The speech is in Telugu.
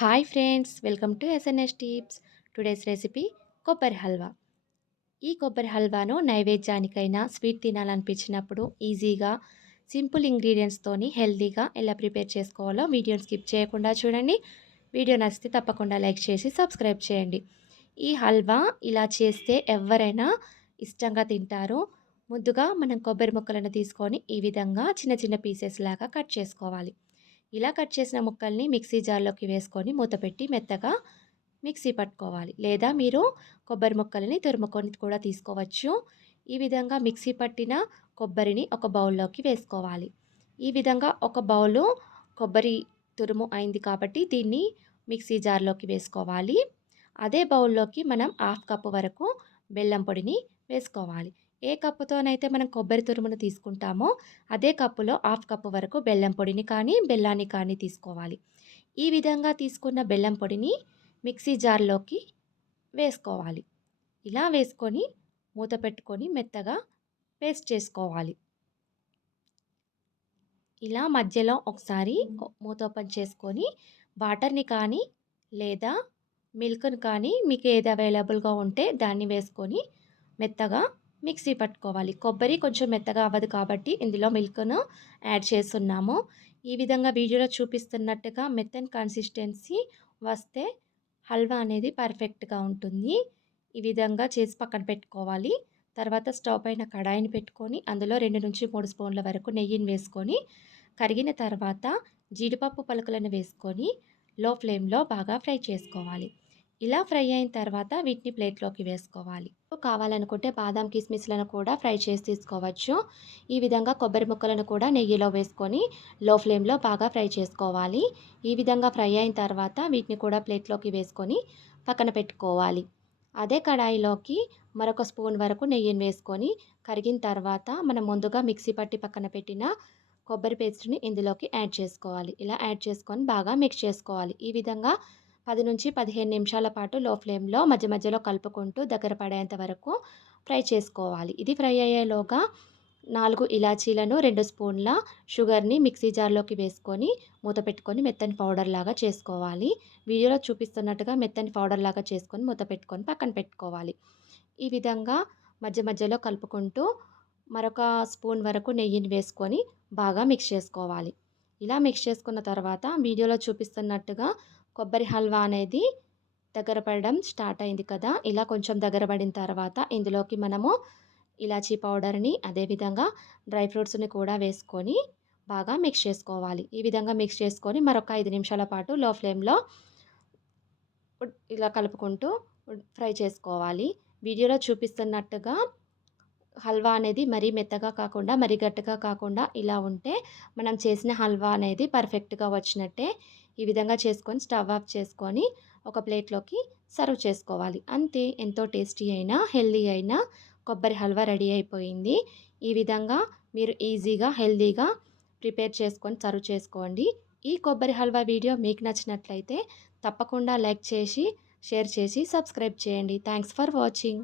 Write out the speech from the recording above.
Hi friends welcome to SNS tips today's recipe కొబ్బరి హల్వా. ఈ కొబ్బరి హల్వాను నైవేద్యానికైనా స్వీట్ తినాలనిపించినప్పుడు ఈజీగా సింపుల్ ఇంగ్రీడియంట్స్తోని హెల్తీగా ఎలా ప్రిపేర్ చేసుకోవాలో వీడియోని స్కిప్ చేయకుండా చూడండి. వీడియో నచ్చితే తప్పకుండా లైక్ చేసి సబ్స్క్రైబ్ చేయండి. ఈ హల్వా ఇలా చేస్తే ఎవరైనా ఇష్టంగా తింటారు. ముందుగా మనం కొబ్బరి ముక్కలను తీసుకొని ఈ విధంగా చిన్న చిన్న పీసెస్ లాగా కట్ చేసుకోవాలి. ఇలా కట్ చేసిన ముక్కల్ని మిక్సీ జార్లోకి వేసుకొని మూతపెట్టి మెత్తగా మిక్సీ పట్టుకోవాలి. లేదా మీరు కొబ్బరి ముక్కలని తురుముకొని కూడా తీసుకోవచ్చు. ఈ విధంగా మిక్సీ పట్టిన కొబ్బరిని ఒక బౌల్లోకి వేసుకోవాలి. ఈ విధంగా ఒక బౌలు కొబ్బరి తురుము అయింది కాబట్టి దీన్ని మిక్సీ జార్లోకి వేసుకోవాలి. అదే బౌల్లోకి మనం హాఫ్ కప్ వరకు బెల్లం పొడిని వేసుకోవాలి. ఏ కప్పుతోనైతే మనం కొబ్బరి తురుమును తీసుకుంటామో అదే కప్పులో హాఫ్ కప్పు వరకు బెల్లం పొడిని కానీ బెల్లాన్ని కానీ తీసుకోవాలి. ఈ విధంగా తీసుకున్న బెల్లం పొడిని మిక్సీ జార్లోకి వేసుకోవాలి. ఇలా వేసుకొని మూత పెట్టుకొని మెత్తగా పేస్ట్ చేసుకోవాలి. ఇలా మధ్యలో ఒకసారి మూత ఓపెన్ చేసుకొని వాటర్ని కానీ లేదా మిల్క్ని కానీ మీకు ఏది అవైలబుల్గా ఉంటే దాన్ని వేసుకొని మెత్తగా మిక్సీ పట్టుకోవాలి. కొబ్బరి కొంచెం మెత్తగా అవ్వదు కాబట్టి ఇందులో మిల్క్ను యాడ్ చేస్తున్నాము. ఈ విధంగా వీడియోలో చూపిస్తున్నట్టుగా మెత్తన్ కన్సిస్టెన్సీ వస్తే హల్వా అనేది పర్ఫెక్ట్గా ఉంటుంది. ఈ విధంగా చేసి పక్కన పెట్టుకోవాలి. తర్వాత స్టవ్ పైన కడాయిని పెట్టుకొని అందులో రెండు నుంచి మూడు స్పూన్ల వరకు నెయ్యిని వేసుకొని కరిగిన తర్వాత జీడిపప్పు పలుకులను వేసుకొని లో ఫ్లేమ్లో బాగా ఫ్రై చేసుకోవాలి. ఇలా ఫ్రై అయిన తర్వాత వీటిని ప్లేట్లోకి వేసుకోవాలి. కావాలనుకుంటే బాదం కిస్మిస్లను కూడా ఫ్రై చేసి తీసుకోవచ్చు. ఈ విధంగా కొబ్బరి ముక్కలను కూడా నెయ్యిలో వేసుకొని లో ఫ్లేమ్లో బాగా ఫ్రై చేసుకోవాలి. ఈ విధంగా ఫ్రై అయిన తర్వాత వీటిని కూడా ప్లేట్లోకి వేసుకొని పక్కన పెట్టుకోవాలి. అదే కడాయిలోకి మరొక స్పూన్ వరకు నెయ్యిని వేసుకొని కరిగిన తర్వాత మనం ముందుగా మిక్సీ పట్టి పక్కన పెట్టిన కొబ్బరి పేస్ట్ని ఇందులోకి యాడ్ చేసుకోవాలి. ఇలా యాడ్ చేసుకొని బాగా మిక్స్ చేసుకోవాలి. ఈ విధంగా పది నుంచి పదిహేను నిమిషాల పాటు లో ఫ్లేమ్లో మధ్య మధ్యలో కలుపుకుంటూ దగ్గర పడేంత వరకు ఫ్రై చేసుకోవాలి. ఇది ఫ్రై అయ్యేలోగా నాలుగు ఇలాచీలను రెండు స్పూన్ల షుగర్ని మిక్సీ జార్లోకి వేసుకొని మూత పెట్టుకొని మెత్తని పౌడర్ లాగా చేసుకోవాలి. వీడియోలో చూపిస్తున్నట్టుగా మెత్తని పౌడర్ లాగా చేసుకొని మూత పెట్టుకొని పక్కన పెట్టుకోవాలి. ఈ విధంగా మధ్య మధ్యలో కలుపుకుంటూ మరొక స్పూన్ వరకు నెయ్యిని వేసుకొని బాగా మిక్స్ చేసుకోవాలి. ఇలా మిక్స్ చేసుకున్న తర్వాత వీడియోలో చూపిస్తున్నట్టుగా కొబ్బరి హల్వా అనేది దగ్గర పడడం స్టార్ట్ అయింది కదా. ఇలా కొంచెం దగ్గర పడిన తర్వాత ఇందులోకి మనము ఇలాచీ పౌడర్ని అదేవిధంగా డ్రై ఫ్రూట్స్ని కూడా వేసుకొని బాగా మిక్స్ చేసుకోవాలి. ఈ విధంగా మిక్స్ చేసుకొని మరొక ఐదు నిమిషాల పాటు లో ఫ్లేమ్లో ఇలా కలుపుకుంటూ ఫ్రై చేసుకోవాలి. వీడియోలో చూపిస్తున్నట్టుగా హల్వా అనేది మరీ మెత్తగా కాకుండా మరీ గట్టిగా కాకుండా ఇలా ఉంటే మనం చేసిన హల్వా అనేది పర్ఫెక్ట్గా వచ్చినట్టే. ఈ విధంగా చేసుకొని స్టవ్ ఆఫ్ చేసుకొని ఒక ప్లేట్లోకి సర్వ్ చేసుకోవాలి. అంతే ఎంతో టేస్టీ అయినా హెల్దీ అయినా కొబ్బరి హల్వా రెడీ అయిపోయింది. ఈ విధంగా మీరు ఈజీగా హెల్దీగా ప్రిపేర్ చేసుకొని సర్వ్ చేసుకోండి. ఈ కొబ్బరి హల్వా వీడియో మీకు నచ్చినట్లయితే తప్పకుండా లైక్ చేసి షేర్ చేసి సబ్స్క్రైబ్ చేయండి. Thanks for watching.